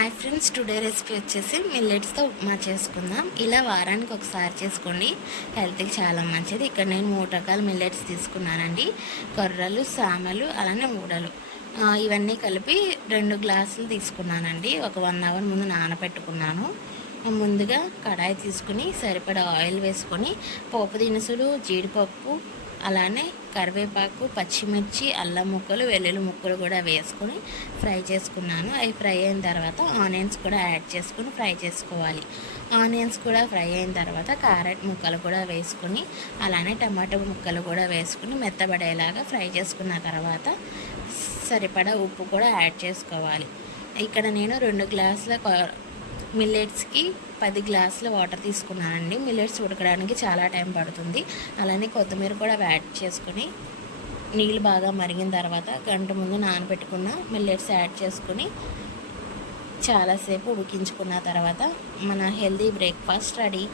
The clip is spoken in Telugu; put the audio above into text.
హాయ్ ఫ్రెండ్స్, టుడే రెసిపీ వచ్చేసి మిల్లెట్స్తో ఉప్మా చేసుకుందాం. ఇలా వారానికి ఒకసారి చేసుకోండి, హెల్త్కి చాలా మంచిది. ఇక్కడ నేను 3 రకాల మిల్లెట్స్ తీసుకున్నానండి. కొర్రలు, సామలు, అలానే ఊడలు. ఇవన్నీ కలిపి 2 గ్లాసులు తీసుకున్నానండి. ఒక 1 అవర్ ముందు నానబెట్టుకున్నాను. ముందుగా కడాయి తీసుకుని సరిపడా ఆయిల్ వేసుకొని పోపు దినుసులు, జీడిపప్పు, అలానే కరివేపాకు, పచ్చిమిర్చి, అల్లం ముక్కలు, వెల్లుల్లి ముక్కలు కూడా వేసుకొని ఫ్రై చేసుకున్నాను. అవి ఫ్రై అయిన తర్వాత ఆనియన్స్ కూడా యాడ్ చేసుకొని ఫ్రై చేసుకోవాలి. ఆనియన్స్ కూడా ఫ్రై అయిన తర్వాత క్యారెట్ ముక్కలు కూడా వేసుకొని, అలానే టమాటో ముక్కలు కూడా వేసుకుని మెత్తబడేలాగా ఫ్రై చేసుకున్న తర్వాత సరిపడా ఉప్పు కూడా యాడ్ చేసుకోవాలి. ఇక్కడ నేను 2 గ్లాసుల మిల్లెట్స్కి 10 గ్లాసుల వాటర్ తీసుకున్నానండి. మిల్లెట్స్ ఉడకడానికి చాలా టైం పడుతుంది. అలానే కొత్తిమీర కూడా యాడ్ చేసుకుని నీళ్ళు బాగా మరిగిన తర్వాత గంట ముందు నానబెట్టుకున్న మిల్లెట్స్ యాడ్ చేసుకుని చాలాసేపు ఉడికించుకున్న తర్వాత మన హెల్దీ బ్రేక్ఫాస్ట్ రెడీ.